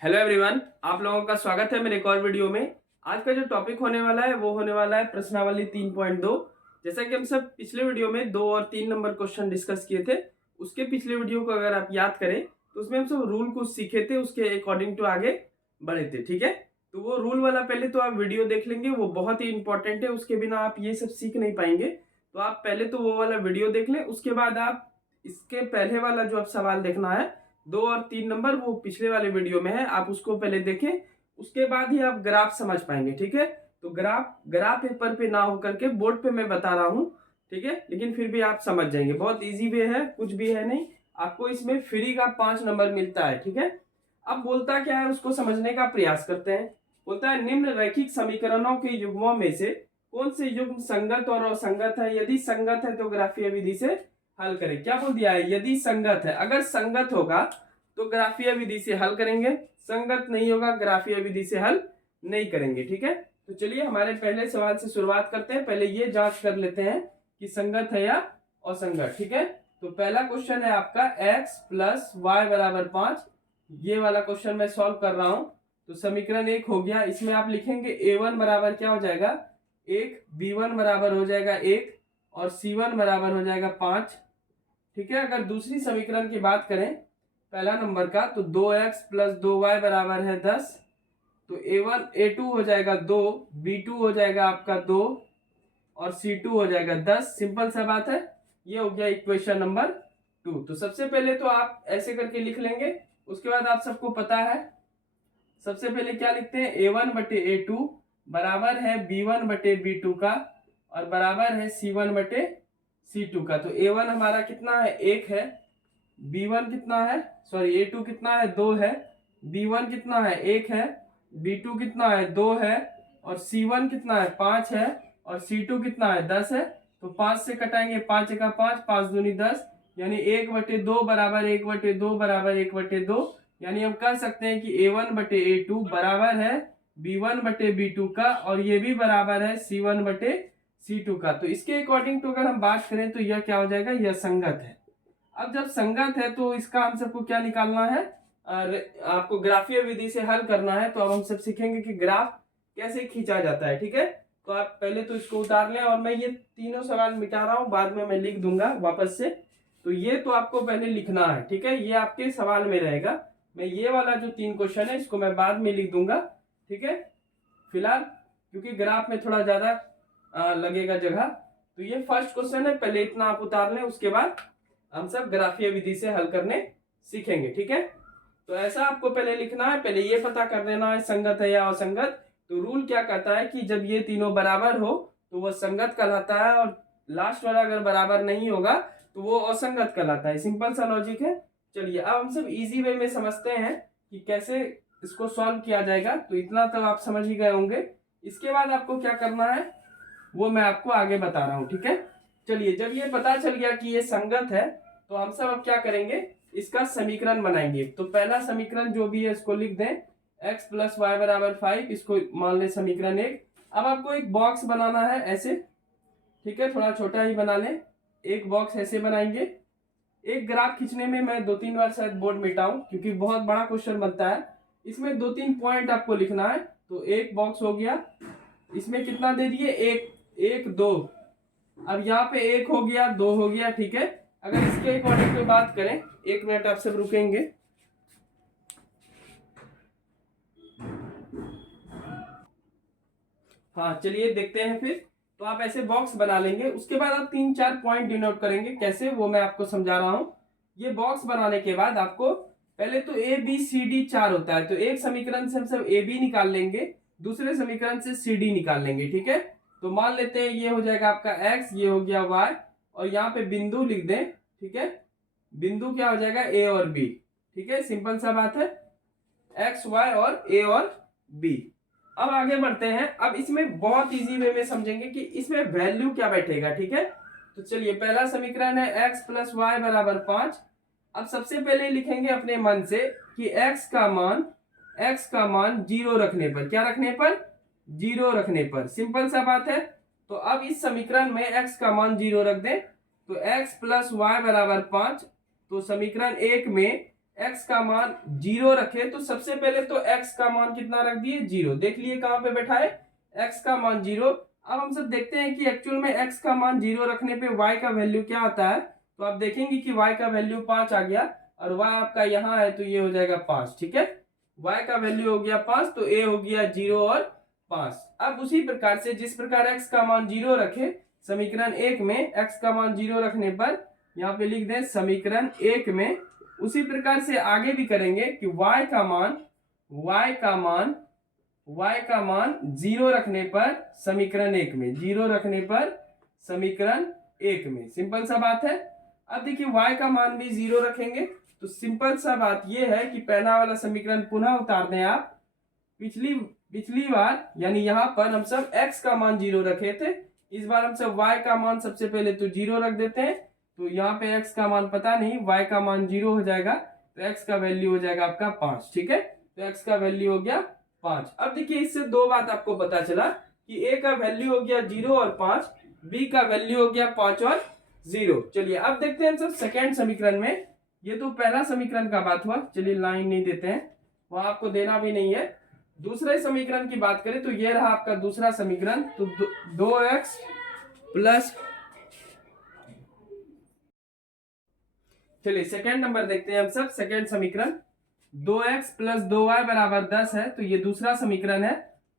Hello everyone, आप लोगों का स्वागत है मेरे एक और वीडियो में। आज का जो टॉपिक होने वाला है वो होने वाला है प्रश्नावली 3.2। जैसा कि हम सब पिछले वीडियो में 2 और 3 नंबर क्वेश्चन डिस्कस किए थे, उसके पिछले वीडियो को अगर आप याद करें तो उसमें हम सब रूल कुछ सीखे थे, उसके अकॉर्डिंग टू आगे बढ़े थे। ठीक है, तो वो रूल वाला पहले तो आप वीडियो देख लेंगे, वो बहुत ही इंपॉर्टेंट है, उसके बिना आप ये सब सीख नहीं पाएंगे। तो आप पहले तो वो वाला वीडियो देख लें, उसके बाद आप इसके पहले वाला जो आप सवाल देखना है 2 और 3 नंबर, वो पिछले वाले वीडियो में है, आप उसको पहले देखें, उसके बाद ही आप ग्राफ समझ पाएंगे। ठीक है, तो ग्राफ पेपर पे ना होकर के बोर्ड पे मैं बता रहा हूँ। ठीक है, लेकिन फिर भी आप समझ जाएंगे, बहुत इजी वे है, कुछ भी है नहीं। आपको इसमें फ्री का 5 नंबर मिलता है। ठीक है, अब बोलता क्या है उसको समझने का प्रयास करते हैं। बोलता है निम्न रैखिक समीकरणों के युग्मों में से कौन से युग्म संगत और असंगत है, यदि संगत है तो ग्राफीय विधि से हल करें। क्या बोल दिया है, यदि संगत है, अगर संगत होगा तो ग्राफीय विधि से हल करेंगे, संगत नहीं होगा ग्राफीय विधि से हल नहीं करेंगे। ठीक है, तो चलिए हमारे पहले सवाल से शुरुआत करते हैं। पहले ये जांच कर लेते हैं कि संगत है या असंगत। ठीक है, तो पहला क्वेश्चन है आपका x प्लस वाई बराबर 5। ये वाला क्वेश्चन मैं सॉल्व कर रहा हूं। तो समीकरण 1 हो गया, इसमें आप लिखेंगे a1 बराबर क्या हो जाएगा 1, b1 बराबर हो जाएगा 1 और c1 बराबर हो जाएगा 5। ठीक है, अगर दूसरी समीकरण की बात करें पहला नंबर का, तो 2x प्लस 2y बराबर है 10। तो a1 a2 हो जाएगा 2, b2 हो जाएगा आपका 2 और c2 हो जाएगा 10। सिंपल सा बात है, ये हो गया इक्वेशन नंबर 2। तो सबसे पहले तो आप ऐसे करके लिख लेंगे, उसके बाद आप सबको पता है सबसे पहले क्या लिखते हैं, a1 बटे a2 बराबर है b1 बटे b2 का और बराबर है c1 बटे c2 का। तो a1 हमारा कितना है 1 है, b1 कितना है, सॉरी a2 कितना है 2 है, b1 कितना है 1 है, b2 कितना है 2 है और c1 कितना है 5 है और c2 कितना है 10 है। तो 5 से कटाएंगे, 5 का 5, 5 दूनी 10, यानी 1/2 बराबर 1/2 बराबर 1/2। यानी हम कह सकते हैं कि a1 बटे a2 बराबर है b1 बटे b2 का और ये भी बराबर है c1 बटे c2 का। तो इसके अकॉर्डिंग तो अगर हम बात करें तो यह क्या हो जाएगा, यह संगत है। अब जब संगत है तो इसका हम सबको क्या निकालना है, आपको ग्राफीय विधि से हल करना है। तो अब हम सब सीखेंगे कि ग्राफ कैसे खींचा जाता है। ठीक है, तो आप पहले तो इसको उतार लें और मैं ये तीनों सवाल मिटा रहा हूं, बाद में मैं लिख दूंगा वापस से। तो ये तो आपको पहले लिखना है। ठीक है, ये आपके सवाल में रहेगा, मैं ये वाला जो 3 क्वेश्चन है इसको मैं बाद में लिख दूंगा। ठीक है, फिलहाल क्योंकि ग्राफ में थोड़ा ज्यादा लगेगा जगह। तो ये फर्स्ट क्वेश्चन है, पहले इतना आप उतार लें, उसके बाद हम सब ग्राफीय विधि से हल करने सीखेंगे। ठीक है, तो ऐसा आपको पहले लिखना है, पहले ये पता कर लेना है संगत है या असंगत। तो रूल क्या कहता है कि जब ये तीनों बराबर हो तो वो संगत कहलाता है और लास्ट वाला अगर बराबर नहीं होगा तो वो असंगत कहलाता है। सिंपल सा लॉजिक है। चलिए अब हम सब इजी वे में समझते हैं कि कैसे इसको सॉल्व किया जाएगा। तो इतना तो आप समझ ही गए होंगे, इसके बाद आपको क्या करना है वो मैं आपको आगे बता रहा हूं। ठीक है, चलिए जब ये पता चल गया कि ये संगत है तो हम सब अब क्या करेंगे, इसका समीकरण बनाएंगे। तो पहला समीकरण जो भी है इसको लिख दें, x प्लस वाई बराबर 5, इसको मान ले समीकरण 1। अब आपको एक बॉक्स बनाना है ऐसे। ठीक है, थोड़ा छोटा ही बना लें, एक बॉक्स ऐसे बनाएंगे। एक ग्राफ खींचने में मैं 2-3 बार शायद बोर्ड मिटाऊं क्योंकि बहुत बड़ा क्वेश्चन बनता है, इसमें 2-3 पॉइंट आपको लिखना है। तो एक बॉक्स हो गया, इसमें कितना दे दिए 1 1 2, अब यहाँ पे 1 हो गया 2 हो गया। ठीक है, अगर इसके अकॉर्डिंग पे बात करें, 1 मिनट आप सब रुकेंगे। हाँ चलिए देखते हैं फिर। तो आप ऐसे बॉक्स बना लेंगे, उसके बाद आप 3-4 पॉइंट डिनोट करेंगे, कैसे वो मैं आपको समझा रहा हूं। ये बॉक्स बनाने के बाद आपको पहले तो ए बी सी डी 4 होता है, तो एक समीकरण से हम सब ए बी निकाल लेंगे, दूसरे समीकरण से सी डी निकाल लेंगे। ठीक है, तो मान लेते हैं ये हो जाएगा आपका x, ये हो गया y और यहाँ पे बिंदु लिख दें। ठीक है, बिंदु क्या हो जाएगा a और b। ठीक है, सिंपल सा बात है, x y और a और b। अब आगे बढ़ते हैं, अब इसमें बहुत इजी वे में समझेंगे कि इसमें वैल्यू क्या बैठेगा। ठीक है, तो चलिए पहला समीकरण है x प्लस वाई बराबर 5। अब सबसे पहले लिखेंगे अपने मन से कि x का मान 0 रखने पर, क्या रखने पर 0 रखने पर, सिंपल सा बात है। तो अब इस समीकरण में x का मान 0 रख दें, तो x प्लस वाई बराबर 5। तो समीकरण 1 में x का मान 0 रखे तो सबसे पहले तो x का मान कितना रख दिए 0, देख लिए कहाँ पे बैठा है x का मान 0। अब हम सब देखते हैं कि एक्चुअल में x का मान 0 रखने पे y का वैल्यू क्या आता है, तो आप देखेंगे कि y का वैल्यू 5 आ गया और y आपका यहाँ है तो ये हो जाएगा 5। ठीक है, y का वैल्यू हो गया 5 तो a हो गया 0 और 5। अब उसी प्रकार से जिस प्रकार x का मान 0 रखे समीकरण 1 में, x का मान 0 रखने पर यहाँ पे लिख दें समीकरण 1 में, उसी प्रकार से आगे भी करेंगे कि y का मान 0 रखने पर समीकरण 1 में, 0 रखने पर समीकरण 1 में। सिंपल सा बात है। अब देखिए y का मान भी 0 रखेंगे तो सिंपल सा बात यह है कि पहला वाला समीकरण पुनः उतार दें आप। पिछली बार यानी यहाँ पर हम सब x का मान 0 रखे थे, इस बार हम सब y का मान सबसे पहले तो 0 रख देते हैं, तो यहाँ पे x का मान पता नहीं, y का मान 0 हो जाएगा तो x का वैल्यू हो जाएगा आपका 5। ठीक है, तो x का वैल्यू हो गया 5। अब देखिए इससे दो बात आपको पता चला कि a का वैल्यू हो गया 0 और 5, b का वैल्यू हो गया 5 और 0। चलिए अब देखते हैं सब सेकेंड समीकरण में। ये तो पहला समीकरण का बात हुआ, चलिए लाइन नहीं देते हैं, वहां आपको देना भी नहीं है। दूसरे समीकरण की बात करें तो ये रहा आपका दूसरा समीकरण, तो 2x प्लस, चलिए सेकेंड नंबर देखते हैं हम सब। सेकेंड समीकरण 2x प्लस 2y बराबर 10 है, तो ये दूसरा समीकरण है।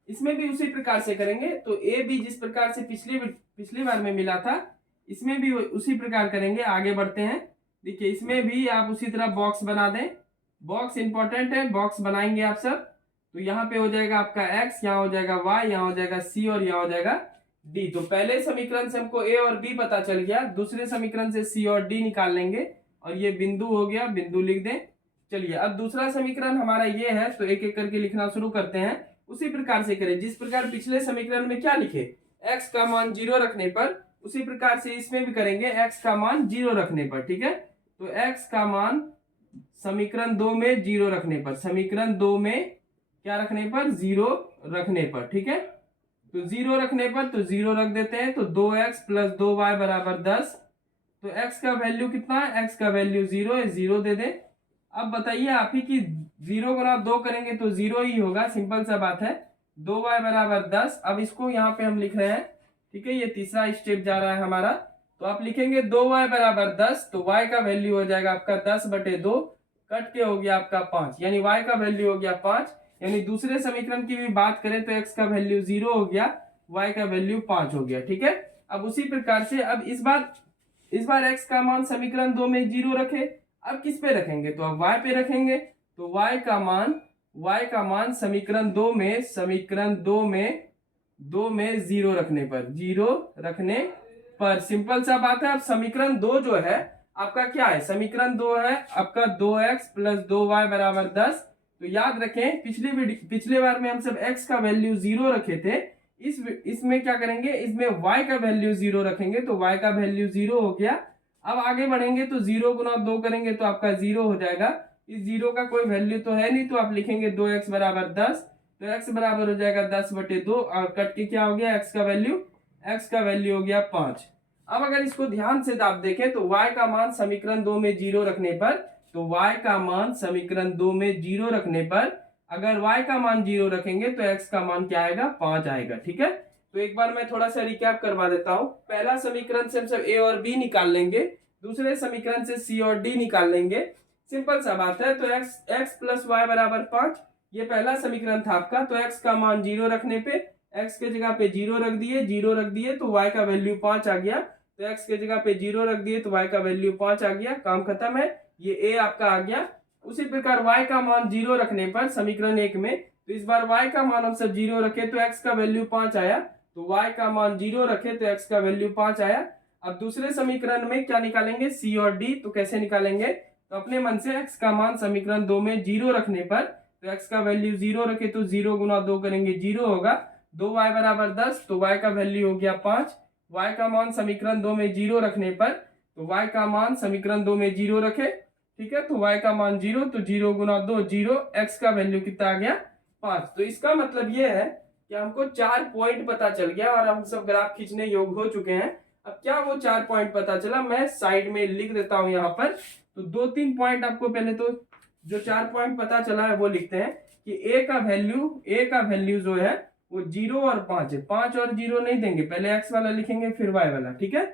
इसमें भी उसी प्रकार से करेंगे, तो a भी जिस प्रकार से पिछली बार में मिला था इसमें भी उसी प्रकार करेंगे। आगे बढ़ते हैं, देखिए इसमें भी आप उसी तरह बॉक्स बना दें, बॉक्स इंपॉर्टेंट है, बॉक्स बनाएंगे आप सब। तो यहाँ पे हो जाएगा आपका x, यहाँ हो जाएगा y, यहाँ हो जाएगा c और यहाँ हो जाएगा d। तो पहले समीकरण से हमको a और b पता चल गया, दूसरे समीकरण से c और d निकाल लेंगे और ये बिंदु हो गया, बिंदु लिख दें। चलिए अब दूसरा समीकरण हमारा ये है, तो एक एक करके लिखना शुरू करते हैं। उसी प्रकार से करें जिस प्रकार पिछले समीकरण में क्या लिखे x का मान 0 रखने पर, उसी प्रकार से इसमें भी करेंगे x का मान 0 रखने पर। ठीक है, तो x का मान समीकरण 2 में 0 रखने पर, समीकरण 2 में क्या रखने पर 0 रखने पर। ठीक है, तो 0 रखने पर तो 0 रख देते हैं, तो 2x प्लस 2y बराबर 10। तो x का वैल्यू कितना है, x का वैल्यू 0 है, 0 दे दे। अब बताइए आप ही कि 0 गुना 2 करेंगे तो 0 ही होगा, सिंपल सा बात है। 2y बराबर 10। अब इसको यहाँ पे हम लिख रहे हैं, ठीक है, ये तीसरा स्टेप जा रहा है हमारा। तो आप लिखेंगे 2y बराबर 10, तो y का वैल्यू हो जाएगा आपका 10/2, कट के हो गया आपका 5, यानी y का वैल्यू हो गया 5। यानी दूसरे समीकरण की भी बात करें तो x का वैल्यू 0 हो गया, y का वैल्यू 5 हो गया। ठीक है, अब उसी प्रकार से अब इस बार x का मान समीकरण 2 में 0 रखे, अब किस पे रखेंगे, तो अब y पे रखेंगे। तो y का मान समीकरण 2 में 0 रखने पर, 0 रखने पर, सिंपल सा बात है। अब समीकरण 2 जो है आपका क्या है, समीकरण 2 है आपका 2x प्लस 2y बराबर 10। तो याद रखें पिछले बार में हम सब x का वैल्यू 0 रखे थे, इसमें क्या करेंगे, इसमें y का वैल्यू 0 रखेंगे, तो y का वैल्यू 0 हो गया। अब आगे बढ़ेंगे तो 0 गुना 2 करेंगे तो आपका 0 हो जाएगा। इस 0 का कोई वैल्यू तो है नहीं, तो आप लिखेंगे 2x बराबर 10, तो x बराबर हो जाएगा 10/2 और कट के क्या हो गया, x का वैल्यू हो गया 5। अब अगर इसको ध्यान से आप देखें तो y का मान समीकरण 2 में 0 रखने पर, तो y का मान समीकरण 2 में 0 रखने पर अगर y का मान 0 रखेंगे तो x का मान क्या आएगा, 5 आएगा। ठीक है, तो एक बार मैं थोड़ा सा रिकैप करवा देता हूं। पहला समीकरण से हम सब a और b निकाल लेंगे, दूसरे समीकरण से c और d निकाल लेंगे, सिंपल सा बात है। तो x प्लस वाई बराबर 5, ये पहला समीकरण था आपका। तो x का मान 0 रखने पे x के जगह पे 0 रख दिए तो y का वैल्यू 5 आ गया। तो x के जगह पे 0 रख दिए तो y का वैल्यू 5 आ गया, काम खत्म है, ये a आपका आ गया। उसी प्रकार y का मान 0 रखने पर समीकरण 1 में, तो इस बार y का मान हम सब 0 रखे तो x का वैल्यू 5 आया, तो y का मान 0 रखे तो x का वैल्यू 5 आया। अब दूसरे समीकरण में क्या निकालेंगे, c और d। तो कैसे निकालेंगे, तो अपने मन से x का मान समीकरण 2 में 0 रखने पर, तो x का वैल्यू 0 रखे तो 0 गुना 2 करेंगे 0 होगा, 2y बराबर 10, तो y का वैल्यू हो गया 5। y का मान समीकरण 2 में 0 रखने पर, तो y का मान समीकरण 2 में 0 रखे, ठीक है, तो y का मान 0, तो 0 गुना 2 0, x का वैल्यू कितना आ गया 5। तो इसका मतलब ये है कि हमको 4 पॉइंट पता चल गया और हम सब ग्राफ खींचने योग्य हो चुके हैं। अब क्या वो 4 पॉइंट पता चला, मैं साइड में लिख देता हूं यहाँ पर। तो 2-3 पॉइंट आपको पहले तो जो 4 पॉइंट पता चला है वो लिखते हैं कि ए का वैल्यू जो है वो 0 और 5 है। 5 और 0 नहीं देंगे, पहले एक्स वाला लिखेंगे फिर वाई वाला, ठीक है।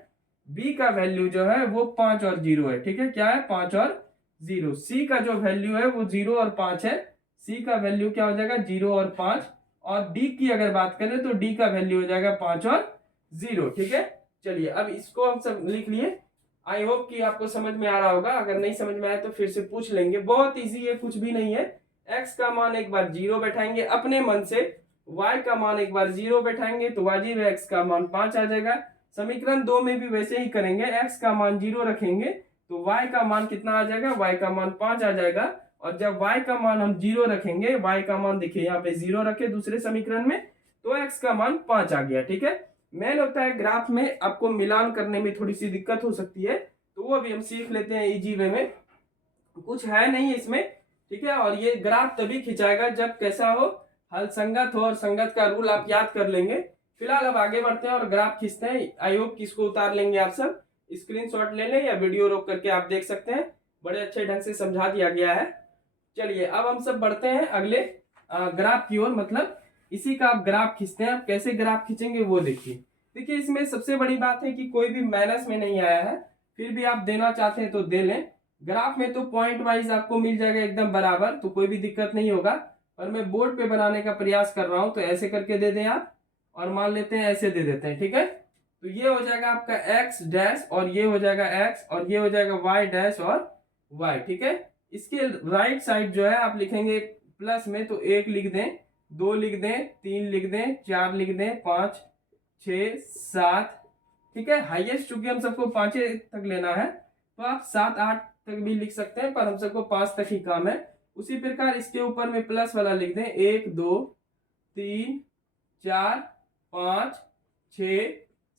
बी का वैल्यू जो है वो 5 और 0 है, ठीक है। क्या है? 5 और 0। सी का जो वैल्यू है वो 0 और 5 है। सी का वैल्यू क्या हो जाएगा? 0 और 5। और डी की अगर बात करें तो डी का वैल्यू हो जाएगा 5 और 0, ठीक है। चलिए अब इसको हम सब लिख लिए। आई होप कि आपको समझ में आ रहा होगा। अगर नहीं समझ में आया तो फिर से पूछ लेंगे, बहुत इजी है, कुछ भी नहीं है। एक्स का मान एक बार 0 बैठाएंगे अपने मन से, y का मान एक बार 0 बैठाएंगे तो वाजिब है x का मान 5 आ जाएगा। समीकरण 2 में भी वैसे ही करेंगे, x का मान 0 रखेंगे तो y का मान कितना आ जाएगा? y का मान 5 आ जाएगा। और जब y का मान हम 0 रखेंगे, y का मान देखिए यहाँ पे 0 रखे दूसरे समीकरण में, तो x का मान 5 आ गया, ठीक है। मेन होता है ग्राफ में आपको मिलान करने में थोड़ी सी दिक्कत हो सकती है, तो वो अभी हम सीख लेते हैं इजी वे में, कुछ है नहीं इसमें, ठीक है। और ये ग्राफ तभी खिंचाएगा जब कैसा हो? हल संगत हो, और संगत का रूल आप याद कर लेंगे। फिलहाल अब आगे बढ़ते हैं और ग्राफ खींचते हैं। आई होप किसको उतार लेंगे आप सब, स्क्रीनशॉट ले लें या वीडियो रोक करके आप देख सकते हैं, बड़े अच्छे ढंग से समझा दिया गया है। चलिए अब हम सब बढ़ते हैं अगले ग्राफ की ओर, मतलब इसी का आप ग्राफ खींचते हैं। आप कैसे ग्राफ खींचेंगे वो देखिए। देखिए इसमें सबसे बड़ी बात है कि कोई भी माइनस में नहीं आया है, फिर भी आप देना चाहते हैं तो दे लें। ग्राफ में तो पॉइंट वाइज आपको मिल जाएगा एकदम बराबर, तो कोई भी दिक्कत नहीं होगा। और मैं बोर्ड पे बनाने का प्रयास कर रहा हूं, तो ऐसे करके दे दें आप, और मान लेते हैं ऐसे दे देते हैं, ठीक है। तो ये हो जाएगा आपका x डैश, और ये हो जाएगा x, और ये हो जाएगा y डैश और y, ठीक है। इसके राइट साइड जो है आप लिखेंगे प्लस में, तो 1 लिख दें, 2 लिख दें, 3 लिख दें, 4 लिख दें, 5 6 7, ठीक है। हाईएस्ट चूंकि हम सबको 5 तक लेना है तो आप 7 8 तक भी लिख सकते हैं, पर हम सबको 5 तक ही काम है। उसी प्रकार इसके ऊपर में प्लस वाला लिख दें, 1 2 3 4 5 6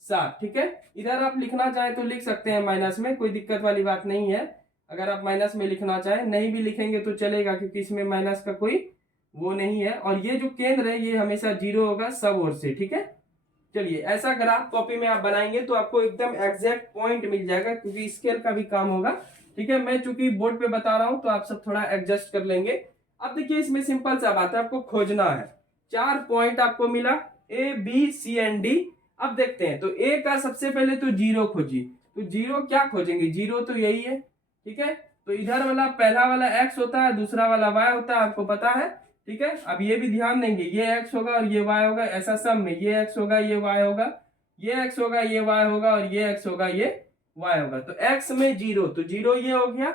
7, ठीक है। इधर आप लिखना चाहें तो लिख सकते हैं माइनस में, कोई दिक्कत वाली बात नहीं है। अगर आप माइनस में लिखना चाहें, नहीं भी लिखेंगे तो चलेगा, क्योंकि इसमें माइनस का कोई वो नहीं है। और ये जो केंद्र है ये हमेशा 0 होगा सब ओर से, ठीक है। चलिए ऐसा ग्राफ कॉपी में आप बनाएंगे तो आपको एकदम एग्जैक्ट पॉइंट मिल जाएगा, क्योंकि स्केल का भी काम होगा, ठीक है। मैं चूंकि बोर्ड पे बता रहा हूं तो आप सब थोड़ा एडजस्ट कर लेंगे। अब देखिए इसमें सिंपल सा बात है, आपको खोजना है। 4 पॉइंट आपको मिला, A B C and D. अब देखते हैं, तो ए का सबसे पहले तो 0 खोजिए। तो 0 क्या खोजेंगे? 0 तो यही है, ठीक है। तो इधर वाला पहला वाला x होता है, दूसरा वाला y होता है, आपको पता है, ठीक है। अब ये भी ध्यान देंगे, ये x होगा और ये y होगा, ऐसा सब में ये x होगा ये y होगा, ये x होगा ये y होगा, और ये x होगा ये y होगा। तो x में 0, तो 0 ये हो गया।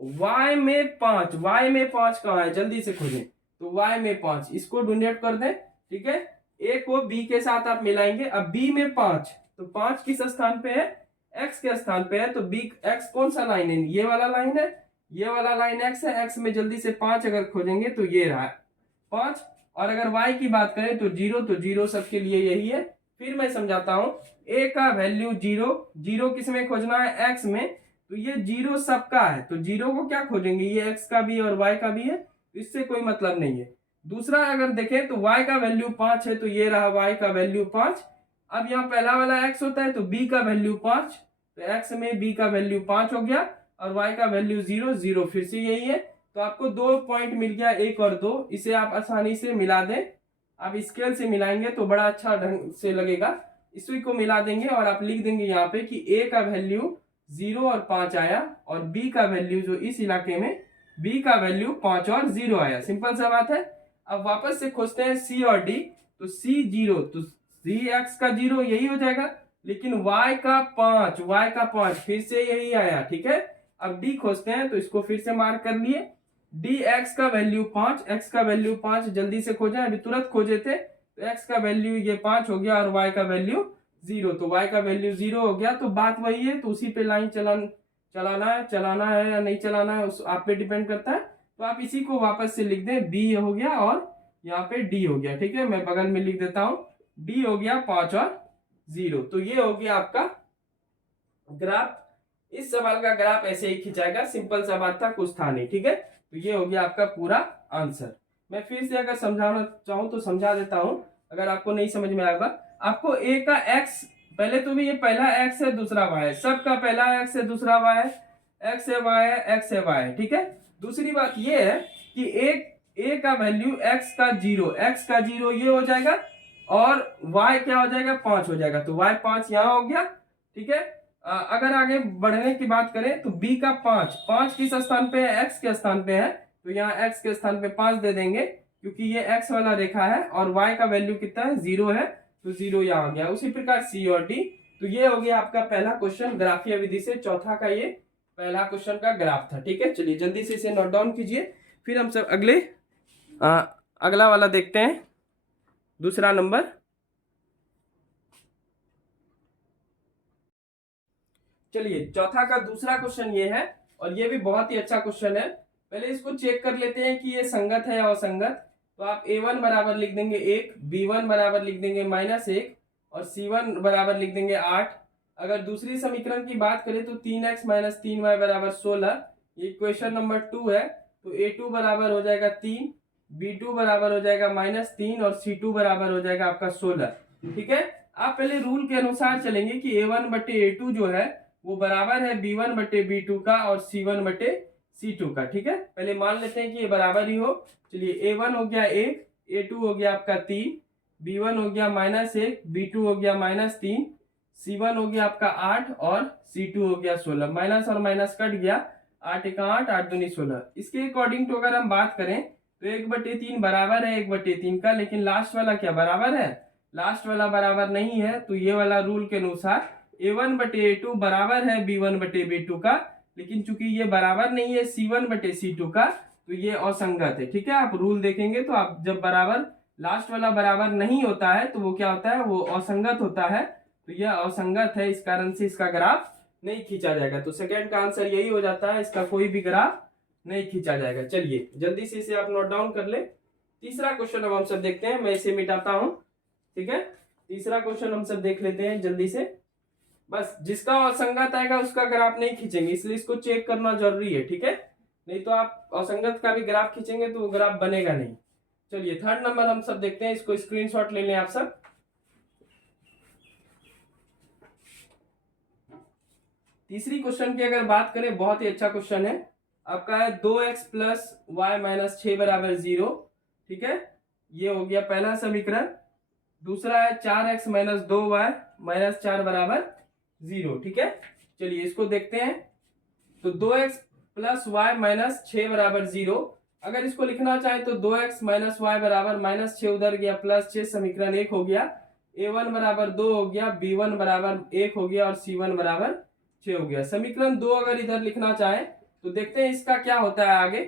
y में 5, y में 5 कहाँ है? जल्दी से खोजें। तो y में 5, इसको डोनेट कर दें, ठीक है। a को b के साथ आप मिलाएंगे। अब b में 5, तो 5 किस स्थान पे है? x के स्थान पे है। तो b x कौन सा लाइन है? ये वाला लाइन है, ये वाला लाइन x है। x में जल्दी से 5 अगर खोजेंगे तो ये रहा 5। और अगर y की बात करें तो 0, तो 0 सबके लिए यही है। फिर मैं समझाता हूं, a का वैल्यू 0, 0 किस में खोजना है? x में। तो ये 0 सबका है, तो 0 को क्या खोजेंगे? ये x का भी है और y का भी है, तो इससे कोई मतलब नहीं है। दूसरा अगर देखें तो y का वैल्यू 5 है, तो ये रहा y का वैल्यू 5। अब यहाँ पहला वाला x होता है तो b का वैल्यू 5, तो x में b का वैल्यू 5 हो गया, और y का वैल्यू 0 0 फिर से यही है। तो आपको 2 पॉइंट मिल गया, 1 और 2। इसे आप आसानी से मिला दें। आप स्केल से मिलाएंगे तो बड़ा अच्छा ढंग से लगेगा। इसी को मिला देंगे और आप लिख देंगे यहाँ पे कि a का वैल्यू 0 और 5 आया, और b का वैल्यू जो इस इलाके में b का वैल्यू 5 और 0 आया। सिंपल सा बात है। अब वापस से खोजते हैं c और d। तो c 0, तो c x का 0 यही हो जाएगा, लेकिन y का 5 फिर से यही आया, ठीक है। अब d खोजते हैं, तो इसको फिर से मार्क कर लिए। डी एक्स का वैल्यू 5, x का वैल्यू 5, जल्दी से खोजें, अभी तुरंत खोजे थे। तो x का वैल्यू ये 5 हो गया, और y का वैल्यू 0, तो y का वैल्यू 0 हो गया। तो बात वही है, तो उसी पे लाइन चलाना है या नहीं चलाना है, उस आप पे डिपेंड करता है। तो आप इसी को वापस से लिख दें, b हो गया और यहाँ पे d हो गया, ठीक है। मैं बगल में लिख देता हूं, d हो गया 5 और 0। तो ये हो गया आपका ग्राफ। इस सवाल का ग्राफ ऐसे ही खिंचाएगा, सिंपल सा बात था, कुछ था नहीं, ठीक है। तो ये हो गया आपका पूरा आंसर। मैं फिर से अगर समझाना चाहूं तो समझा देता हूं, अगर आपको नहीं समझ में आएगा। आपको a का x, पहले तो भी ये पहला x है दूसरा y है, सबका पहला x है दूसरा y है, x है y है, x है y है, ठीक है। दूसरी बात ये है कि ए का वैल्यू x का जीरो ये हो जाएगा और y क्या हो जाएगा 5 हो जाएगा, तो y 5 यहाँ हो गया। ठीक है, अगर आगे बढ़ने की बात करें तो b का 5 किस स्थान पे है, x के स्थान पे है, तो यहाँ x के स्थान पे 5 दे देंगे क्योंकि ये x वाला रेखा है और y का वैल्यू कितना है 0 है, तो 0 यहाँ हो गया। उसी प्रकार c और d। तो ये हो गया आपका पहला क्वेश्चन ग्राफीय विधि से, चौथा का ये पहला क्वेश्चन का ग्राफ था। ठीक है, चलिए जल्दी से इसे नोट डाउन कीजिए, फिर हम सब अगला वाला देखते हैं, दूसरा नंबर। चलिए चौथा का दूसरा क्वेश्चन ये है और ये भी बहुत ही अच्छा क्वेश्चन है। पहले इसको चेक कर लेते हैं कि ये संगत है या असंगत। तो आप a1 बराबर लिख देंगे 1, b1 बराबर लिख देंगे -1 और c1 बराबर लिख देंगे 8। अगर दूसरी समीकरण की बात करें तो 3x - 3y बराबर 16, ये इक्वेशन नंबर 2 है। तो a2 बराबर हो जाएगा 3, b2 बराबर हो जाएगा -3 और c2 बराबर हो जाएगा आपका 16। ठीक है, आप पहले रूल के अनुसार चलेंगे कि a1/a2 जो है वो बराबर है b1/b2 का और c1/c2 का। ठीक है, पहले मान लेते हैं कि ये बराबर ही हो। चलिए a1 हो गया 1, a2 हो गया आपका 3, b1 हो गया -1, b2 हो गया -3, c1 हो गया आपका 8 और c2 हो गया 16। माइनस और माइनस कट गया, 8 × 8 8 दूनी 16। इसके अकॉर्डिंग टू अगर हम बात करें तो 1/3 बराबर है 1/3 का, लेकिन लास्ट वाला क्या बराबर है, लास्ट वाला बराबर नहीं है। तो ये वाला रूल के अनुसार a1/a2 बराबर है b1/b2 का, लेकिन चूंकि ये बराबर नहीं है c1/c2 का, तो ये असंगत है। ठीक है, आप रूल देखेंगे तो आप जब बराबर लास्ट वाला बराबर नहीं होता है तो वो क्या होता है, वो असंगत होता है। तो यह असंगत है, इस कारण से इसका ग्राफ नहीं खींचा जाएगा। तो सेकंड का आंसर यही हो जाता है, इसका कोई भी ग्राफ नहीं खींचा जाएगा। चलिए जल्दी से इसे आप नोट डाउन कर ले। तीसरा क्वेश्चन अब हम सब देखते हैं, मैं इसे मिटाता हूं। ठीक है, तीसरा क्वेश्चन हम सब देख लेते हैं जल्दी से। बस जिसका असंगत आएगा उसका ग्राफ नहीं खींचेंगे, इसलिए इसको चेक करना जरूरी है। ठीक है, नहीं तो आप असंगत का भी ग्राफ खींचेंगे तो वो ग्राफ बनेगा नहीं। चलिए थर्ड नंबर हम सब देखते हैं, इसको स्क्रीनशॉट ले लें आप सब। तीसरी क्वेश्चन की अगर बात करें, बहुत ही अच्छा क्वेश्चन है आपका, है 2x + y - 6 बराबर 0। ठीक है, ये हो गया पहला समीकरण। दूसरा है 4x - 2y - 4 बराबर 0। ठीक है, चलिए इसको देखते हैं। तो 2x + y - 6 बराबर 0, अगर इसको लिखना चाहे तो 2x - y बराबर -6 उधर गया, +6 समीकरण 1 हो गया, a1 बराबर 2 हो गया, b1 बराबर 1 हो गया और c1 बराबर 6 हो गया। समीकरण 2 अगर इधर लिखना चाहे तो देखते हैं इसका क्या होता है आगे।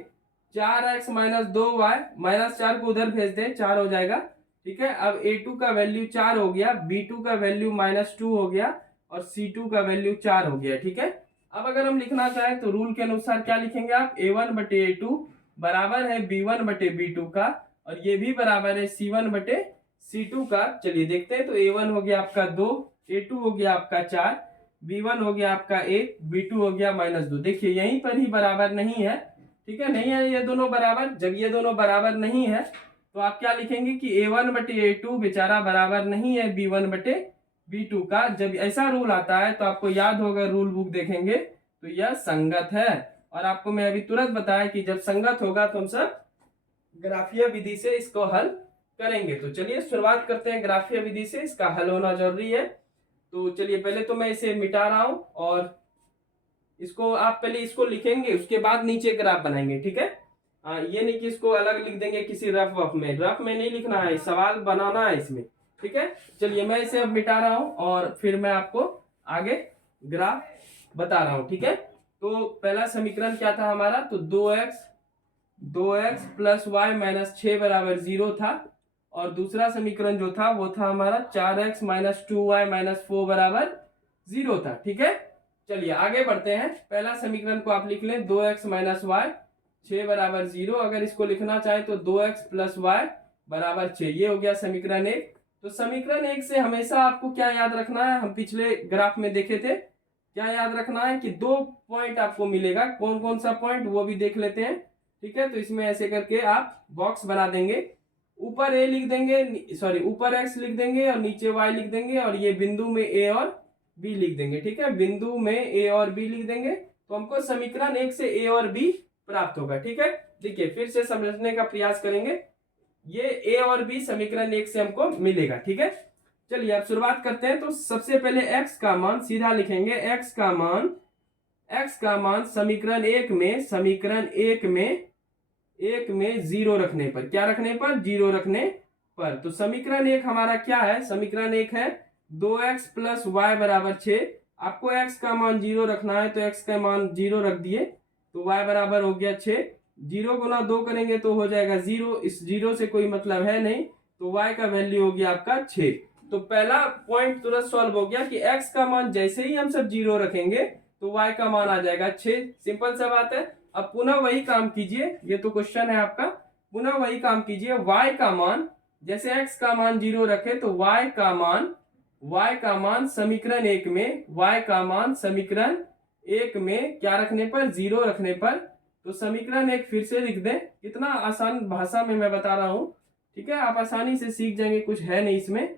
4x - 2y -4 को उधर भेज दें, 4 हो जाएगा। ठीक है, अब a2 का वैल्यू 4 हो गया, b2 का वैल्यू -2 हो गया और c2 का वैल्यू 4 हो गया। ठीक है, अब अगर हम लिखना चाहें तो रूल के अनुसार क्या लिखेंगे आप, a1/a2 बराबर है b1/b2 का और ये भी बराबर है c1/c2 का। चलिए देखते हैं, तो a1 हो गया आपका 2, a2 हो गया आपका 4, b1 हो गया आपका 1, b2 हो गया -2। देखिए यहीं पर ही बराबर नहीं है। ठीक है, नहीं है ये दोनों बराबर। जब ये दोनों बराबर नहीं है तो आप क्या लिखेंगे कि a1/a2 बेचारा बराबर नहीं है b1/b2 का। जब ऐसा रूल आता है तो आपको याद होगा, रूल बुक देखेंगे तो यह संगत है। और आपको मैं अभी तुरंत बताया कि जब संगत होगा तो हम सब ग्राफीय विधि से इसको हल करेंगे। तो चलिए शुरुआत करते हैं ग्राफीय विधि से, इसका हल होना जरूरी है। तो चलिए पहले तो मैं इसे मिटा रहा हूं और इसको आप पहले इसको लिखेंगे, उसके बाद नीचे ग्राफ बनाएंगे। ठीक है, ये नहीं कि इसको अलग लिख देंगे किसी रफ में, रफ में नहीं लिखना है, सवाल बनाना है इसमें। ठीक है, चलिए मैं इसे अब मिटा रहा हूं और फिर मैं आपको आगे ग्राफ बता रहा हूं। ठीक है, तो पहला समीकरण क्या था हमारा, तो 2x + y - 6 बराबर 0 था और दूसरा समीकरण जो था वो था हमारा 4x - 2y - 4 बराबर 0 था। ठीक है, चलिए आगे बढ़ते हैं। पहला समीकरण को आप लिख लें, 2x - y 6 बराबर 0। अगर इसको लिखना चाहे तो 2x + y बराबर 6, ये हो गया समीकरण 1। तो समीकरण 1 से हमेशा आपको क्या याद रखना है, हम पिछले ग्राफ में देखे थे, क्या याद रखना है कि 2 पॉइंट आपको मिलेगा। कौन कौन सा पॉइंट वो भी देख लेते हैं। ठीक है, तो इसमें ऐसे करके आप बॉक्स बना देंगे, ऊपर a लिख देंगे, सॉरी ऊपर x लिख देंगे और नीचे y लिख देंगे और ये बिंदु में a और b लिख देंगे। ठीक है, बिंदु में a और b लिख देंगे तो हमको समीकरण 1 से a और b प्राप्त होगा। ठीक है, देखिए फिर से समझने का प्रयास करेंगे। ये ए और बी समीकरण 1 से हमको मिलेगा। ठीक है, चलिए अब शुरुआत करते हैं। तो सबसे पहले x का मान सीधा लिखेंगे। x का मान समीकरण 1 में 0 रखने पर, क्या रखने पर, 0 रखने पर। तो समीकरण 1 हमारा क्या है, समीकरण 1 है 2x प्लस वाई बराबर 6। आपको x का मान 0 रखना है तो x का मान 0 रख दिए, तो y बराबर हो गया 6। 0 गुना 2 करेंगे तो हो जाएगा 0, इस 0 से कोई मतलब है नहीं, तो y का वैल्यू हो गया आपका 6। तो पहला पॉइंट तुरंत सॉल्व हो गया कि x का मान जैसे ही हम सब 0 रखेंगे तो y का मान आ जाएगा 6। सिंपल सा बात है। अब पुनः वही काम कीजिए, ये तो क्वेश्चन है आपका, पुनः वही काम कीजिए। y का मान जैसे x का मान 0 रखे तो y का मान समीकरण 1 में, y का मान समीकरण 1 में क्या रखने पर, 0 रखने पर। तो समीकरण 1 फिर से लिख दें, इतना आसान भाषा में मैं बता रहा हूं। ठीक है, आप आसानी से सीख जाएंगे, कुछ है नहीं इसमें।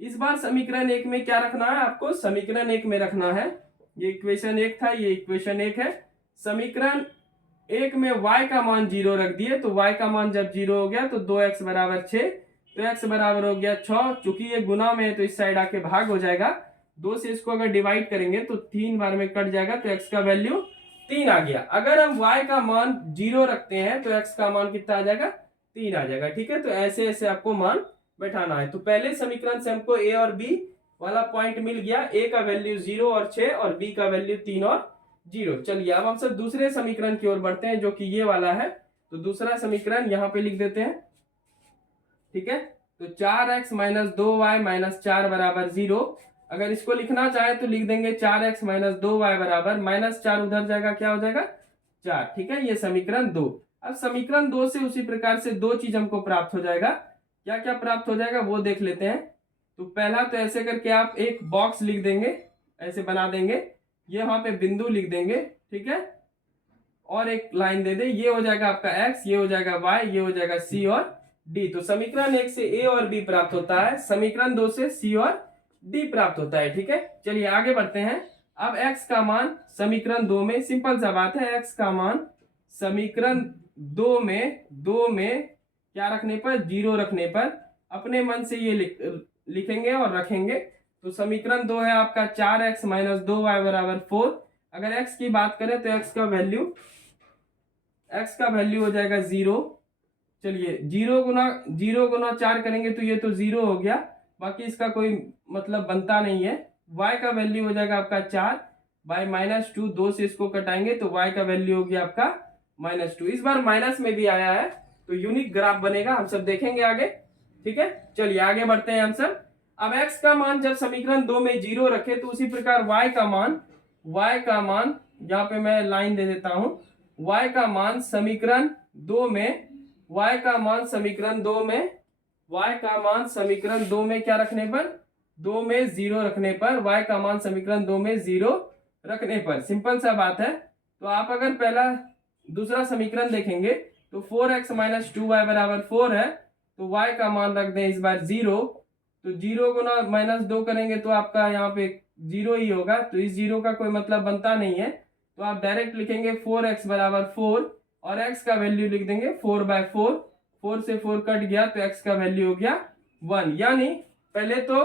इस बार समीकरण 1 में क्या रखना है आपको, समीकरण 1 में रखना है, ये इक्वेशन 1 था, ये इक्वेशन 1 है। समीकरण 1 में y का मान 0 रख दिए, तो y का मान जब 0 हो गया तो 2x बराबर 6, तो x बराबर हो गया 6। चूंकि ये गुना में है तो इस साइड आके भाग हो जाएगा, 2 से इसको अगर डिवाइड करेंगे तो 3 बार में कट जाएगा, तो x का वैल्यू 3 आ गया। अगर हम y का मान 0 रखते हैं तो x का मान कितना आ जाएगा, 3 आ जाएगा। ठीक है, तो ऐसे ऐसे आपको मान बैठाना है। तो पहले समीकरण से हमको a और b वाला पॉइंट मिल गया, a का वैल्यू 0 और 6 और b का वैल्यू 3 और 0। चलिए अब हम सब दूसरे समीकरण की ओर बढ़ते हैं, जो कि ये वाला है। तो दूसरा समीकरण यहाँ पे लिख देते हैं। ठीक है, तो 4x माइनस 2y माइनस 4 बराबर 0। अगर इसको लिखना चाहे तो लिख देंगे 4x माइनस 2y बराबर -4, उधर जाएगा क्या हो जाएगा 4। ठीक है, ये समीकरण 2। अब समीकरण 2 से उसी प्रकार से दो चीज हमको प्राप्त हो जाएगा। क्या क्या प्राप्त हो जाएगा वो देख लेते हैं। तो पहला तो ऐसे करके आप एक बॉक्स लिख देंगे, ऐसे बना देंगे, ये वहां पे बिंदु लिख देंगे। ठीक है, और एक लाइन दे दे, ये हो जाएगा आपका x, ये हो जाएगा y, ये हो जाएगा c और d। तो समीकरण 1 से a और b प्राप्त होता है, समीकरण 2 से c और d प्राप्त होता है। ठीक है, चलिए आगे बढ़ते हैं। अब x का मान समीकरण 2 में, सिंपल सा बात है, x का मान समीकरण 2 में क्या रखने पर, 0 रखने पर। अपने मन से ये लिखेंगे और रखेंगे। तो समीकरण 2 है आपका 4x माइनस 2y बराबर 4। अगर x की बात करें तो x का वैल्यू हो जाएगा 0। चलिए 0 गुना 4 करेंगे तो ये तो 0 हो गया, बाकी इसका कोई मतलब बनता नहीं है। y का वैल्यू हो जाएगा आपका 4 बाई -2, 2 से इसको कटाएंगे तो y का वैल्यू हो गया आपका -2। इस बार माइनस में भी आया है, तो यूनिक ग्राफ बनेगा, हम सब देखेंगे आगे। ठीक है, चलिए आगे बढ़ते हैं हम सब। अब x का मान जब समीकरण 2 में 0 रखे तो उसी प्रकार y का मान यहाँ पे मैं लाइन दे देता हूं, y का मान समीकरण 2 में, y का मान समीकरण 2 में क्या रखने पर, 2 में 0 रखने पर, y का मान समीकरण 2 में 0 रखने पर। सिंपल सा बात है। तो आप अगर पहला दूसरा समीकरण देखेंगे तो 4x माइनस 2y बराबर 4 है, तो y का मान रख दें इस बार 0। तो 0 गुना -2 करेंगे तो आपका यहाँ पे 0 ही होगा, तो इस 0 का कोई मतलब बनता नहीं है। तो आप डायरेक्ट लिखेंगे 4x बराबर 4 और x का वैल्यू लिख देंगे 4/4। 4 से 4 कट गया तो x का वैल्यू हो गया 1। यानी पहले तो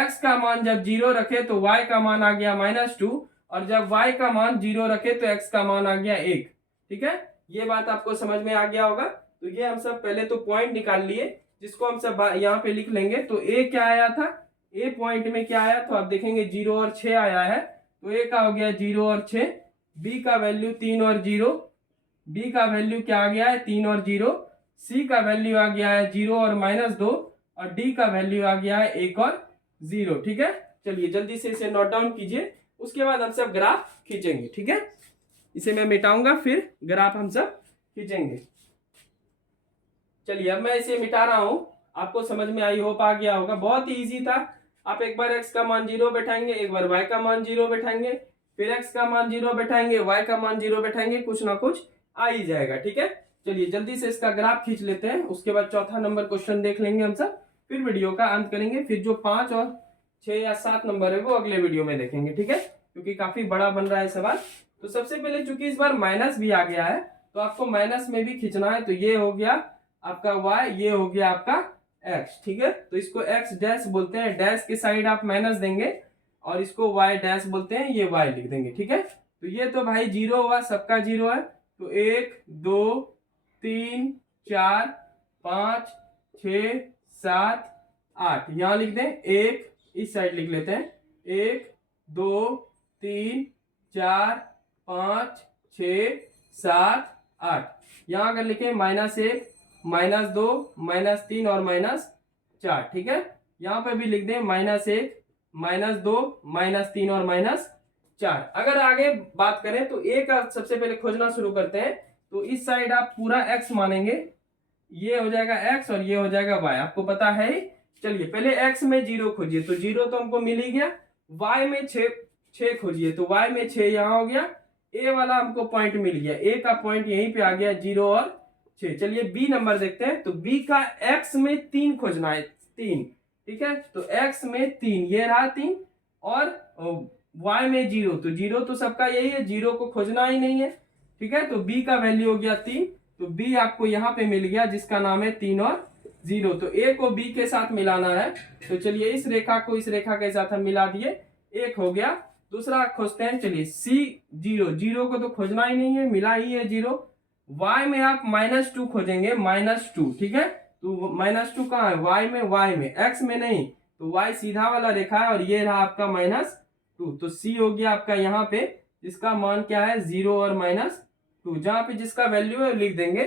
x का मान जब 0 रखे तो y का मान आ गया -2, और जब y का मान 0 रखे तो x का मान आ गया 1। ठीक है, ये बात आपको समझ में आ गया होगा। तो ये हम सब पहले तो पॉइंट निकाल लिए, जिसको हम सब यहाँ पे लिख लेंगे। तो a क्या आया था, a पॉइंट में क्या आया, तो आप देखेंगे 0 और 6 आया है, तो a का हो गया 0 और 6। b का वैल्यू 3 और 0, b का वैल्यू क्या आ गया है 3 और 0। c का वैल्यू आ गया है 0 और -2, और d का वैल्यू आ गया है 1 और 0। ठीक है, चलिए जल्दी से इसे नोट डाउन कीजिए, उसके बाद हम सब ग्राफ खींचेंगे। ठीक है, इसे मैं मिटाऊंगा फिर ग्राफ हम सब खींचेंगे। चलिए अब मैं इसे मिटा रहा हूं, आपको समझ में आई होप आ गया होगा, बहुत ही इजी था। आप एक बार x का मान 0 बैठाएंगे, एक बार y का मान 0 बैठाएंगे, फिर x का मान 0 बैठाएंगे, y का मान 0 बैठाएंगे, कुछ ना कुछ आ ही जाएगा। ठीक है, चलिए जल्दी से इसका ग्राफ खींच लेते हैं, उसके बाद चौथा नंबर क्वेश्चन देख लेंगे हम सब, फिर वीडियो का अंत करेंगे। फिर जो 5 और 6 या 7 नंबर है वो अगले वीडियो में देखेंगे। ठीक है, क्योंकि काफी बड़ा बन रहा है सवाल। तो सबसे पहले चूंकि इस बार माइनस भी आ गया है, तो आपको माइनस में भी खींचना है। तो ये हो गया आपका y, ये हो गया आपका x, ठीक है। तो इसको x डैश बोलते हैं, डैश के साइड आप माइनस देंगे और इसको y डैश बोलते हैं, ये y लिख देंगे, ठीक है। तो ये तो भाई जीरो हुआ, सबका जीरो है। तो 1 2 3 4 5 6 7 8 यहां लिख दें, एक इस साइड लिख लेते हैं, 1 2 3 4 5 6 7 8। यहां अगर लिखें -1 -2 -3 और -4, ठीक है। यहां पे भी लिख दें -1 -2 -3 और -4। अगर आगे बात करें तो a का सबसे पहले खोजना शुरू करते हैं। तो इस साइड आप पूरा x मानेंगे, ये हो जाएगा x और ये हो जाएगा y, आपको पता है ही। चलिए पहले x में 0 खोजिए, तो 0 तो हमको मिल ही गया। y में 6 खोजिए, तो y में 6 यहाँ हो गया। a वाला हमको पॉइंट मिल गया, a का पॉइंट यहीं पे आ गया, 0 और 6। चलिए b नंबर देखते हैं। तो b का x में 3 खोजना है, 3, ठीक है। तो x में 3, ये रहा 3, और y में 0, तो 0 तो सबका यही है, 0 को खोजना ही नहीं है, ठीक है। तो b का वैल्यू हो गया 3। तो b आपको यहाँ पे मिल गया, जिसका नाम है 3 और 0। तो a को b के साथ मिलाना है। तो चलिए इस रेखा को इस रेखा के साथ हम मिला दिए, 1 हो गया। दूसरा खोजते हैं, चलिए c 0, 0 को तो खोजना ही नहीं है, मिला ही है 0। y में आप -2 खोजेंगे, -2, ठीक है। तो -2 कहाँ है, y में, x में नहीं। तो y सीधा वाला रेखा है और ये रहा आपका -2। तो c हो गया आपका यहाँ पे, जिसका मान क्या है, 0 और -2। जहां पे जिसका वैल्यू है लिख देंगे।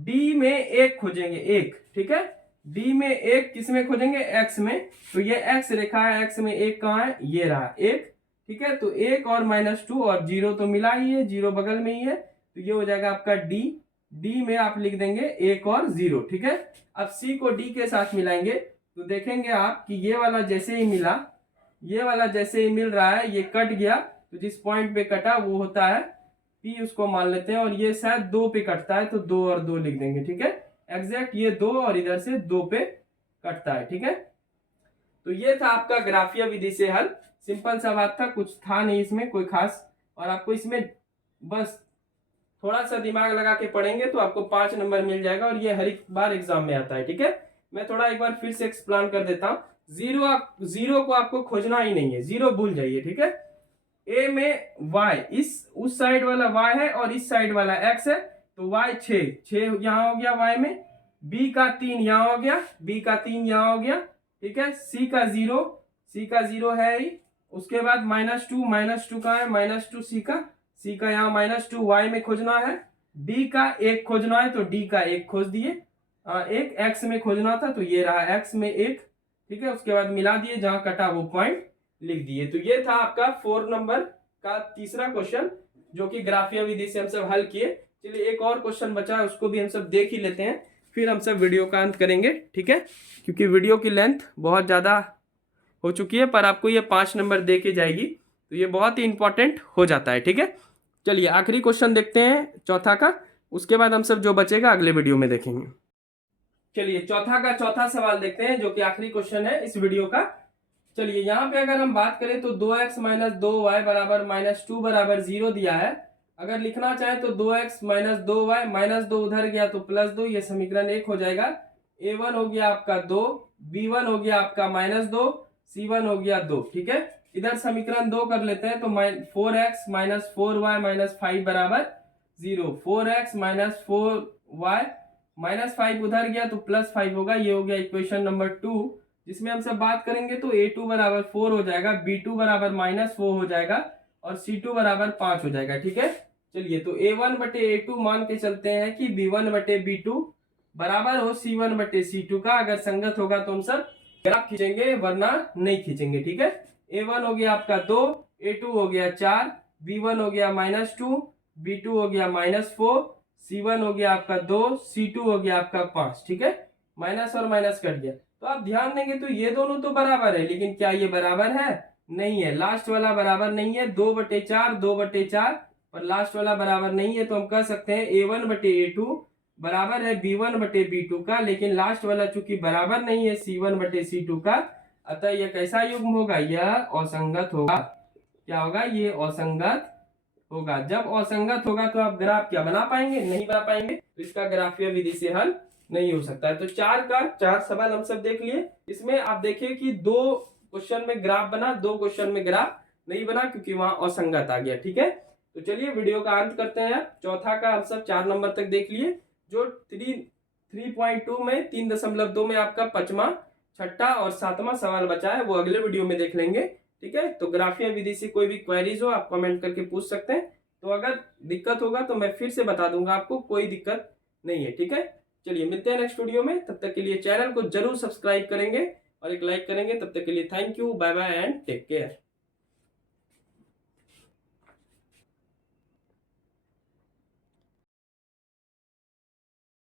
d में 1 खोजेंगे, 1, ठीक है। d में 1 किस में खोजेंगे, x में। तो ये x रेखा है, x में 1 कहाँ है, ये रहा 1, ठीक है। तो 1 और -2 और 0 तो मिला ही है, 0 बगल में ही है। तो ये हो जाएगा आपका d में आप लिख देंगे 1 और 0, ठीक है। अब c को d के साथ मिलाएंगे तो देखेंगे आप कि ये वाला जैसे ही मिला, ये वाला जैसे ही मिल रहा है, ये कट गया। तो जिस पॉइंट पे कटा वो होता है P, उसको मान लेते हैं। और ये शायद 2 पे कटता है, तो 2 और 2 लिख देंगे, ठीक है। एग्जैक्ट ये 2 और इधर से 2 पे कटता है, ठीक है। तो ये था आपका ग्राफीय विधि से हल, सिंपल सा बात था, कुछ था नहीं इसमें कोई खास। और आपको इसमें बस थोड़ा सा दिमाग लगा के पढ़ेंगे तो आपको 5 नंबर मिल जाएगा, और ये हर एक बार एग्जाम में आता है, ठीक है। मैं थोड़ा एक बार फिर से एक्सप्लेन कर देता हूँ। 0 को आपको खोजना ही नहीं है, 0 भूल जाइए, ठीक है। a में y, इस उस साइड वाला y है और इस साइड वाला x है। तो y 6 यहाँ हो गया y में, b का 3 यहाँ हो गया, b का 3 यहाँ हो गया, ठीक है। c का 0 है ही। उसके बाद -2 का है, -2 c का यहाँ -2 y में खोजना है। d का 1 खोजना है, तो d का 1 खोज दिए। एक x में खोजना था, तो ये रहा x में 1, ठीक है। उसके बाद मिला दिए, जहां कटा वो पॉइंट लिख दिए। तो ये था आपका 4 नंबर का तीसरा क्वेश्चन, जो कि ग्राफीय विधि से हम सब हल किए। चलिए एक और क्वेश्चन बचा है, उसको भी हम सब देख ही लेते हैं, फिर हम सब वीडियो का अंत करेंगे, ठीक है। क्योंकि वीडियो की लेंथ बहुत ज़्यादा हो चुकी है, पर आपको ये 5 नंबर दे के जाएगी, तो ये बहुत ही इंपॉर्टेंट हो जाता है, ठीक है। चलिए आखिरी क्वेश्चन देखते हैं, चौथा का। उसके बाद हम सब जो बचेगा अगले वीडियो में देखेंगे। चलिए चौथा सवाल देखते हैं, जो कि आखिरी क्वेश्चन है इस वीडियो का। चलिए यहाँ पे अगर हम बात करें तो 2x - 2y बराबर -2 बराबर 0 दिया है। अगर लिखना चाहे तो 2x - 2y, -2 उधर गया तो +2, ये समीकरण 1 हो जाएगा। a1 हो गया आपका 2, b1 हो गया आपका -2, c1 हो गया 2, ठीक है। इधर समीकरण 2 कर लेते हैं। तो 4x - 4y - 5 बराबर 0, 4x - 4y -5 उधर गया तो +5 होगा। ये हो गया इक्वेशन नंबर 2, जिसमें हम सब बात करेंगे तो a2 बराबर 4 हो जाएगा, b2 बराबर -4 हो जाएगा और c2 बराबर 5 हो जाएगा, ठीक है। चलिए तो a1 बटे a2 मान के चलते हैं कि b1 बटे b2 बराबर हो c1 बटे c2 का। अगर संगत होगा तो हम सब ग्राफ खींचेंगे, वरना नहीं खींचेंगे, ठीक है। a1 हो गया आपका 2, a2 हो गया 4, b1 हो गया -2, b2 हो गया -4, c1 हो गया आपका 2, c2 हो गया आपका 5, ठीक है। माइनस और माइनस कट गया। तो आप ध्यान देंगे तो ये दोनों तो बराबर है, लेकिन क्या ये बराबर है, नहीं है। लास्ट वाला बराबर नहीं है, 2/4 और लास्ट वाला बराबर नहीं है। तो हम कह सकते हैं a1 बटे a2 बराबर है b1 बटे b2 का, लेकिन लास्ट वाला चूंकि बराबर नहीं है c1 बटे c2 का, अतः यह कैसा युग्म होगा, यह असंगत होगा। क्या होगा, ये असंगत होगा। जब असंगत होगा तो आप ग्राफ क्या बना पाएंगे, नहीं बना पाएंगे, तो इसका ग्राफीय विधि से हल नहीं हो सकता है। तो 4 सवाल हम सब देख लिए। इसमें आप देखिए कि 2 क्वेश्चन में ग्राफ बना, 2 क्वेश्चन में ग्राफ नहीं बना क्योंकि वहां असंगत आ गया। ठीक है, तो चलिए वीडियो का अंत करते हैं। चौथा का हम सब 4 नंबर तक देख लिए। जो 3.2 में 3.2 में आपका 5वां, 6ठा और 7वां सवाल बचा है वो अगले वीडियो में देख लेंगे। ठीक है, तो ग्राफीय विधि से कोई भी क्वेरीज हो आप कमेंट करके पूछ सकते हैं। तो अगर दिक्कत होगा तो मैं फिर से बता दूंगा आपको, कोई दिक्कत नहीं है। ठीक है, चलिए मिलते हैं नेक्स्ट वीडियो में। तब तक के लिए चैनल को जरूर सब्सक्राइब करेंगे और एक लाइक करेंगे। तब तक के लिए thank you, bye bye and take care.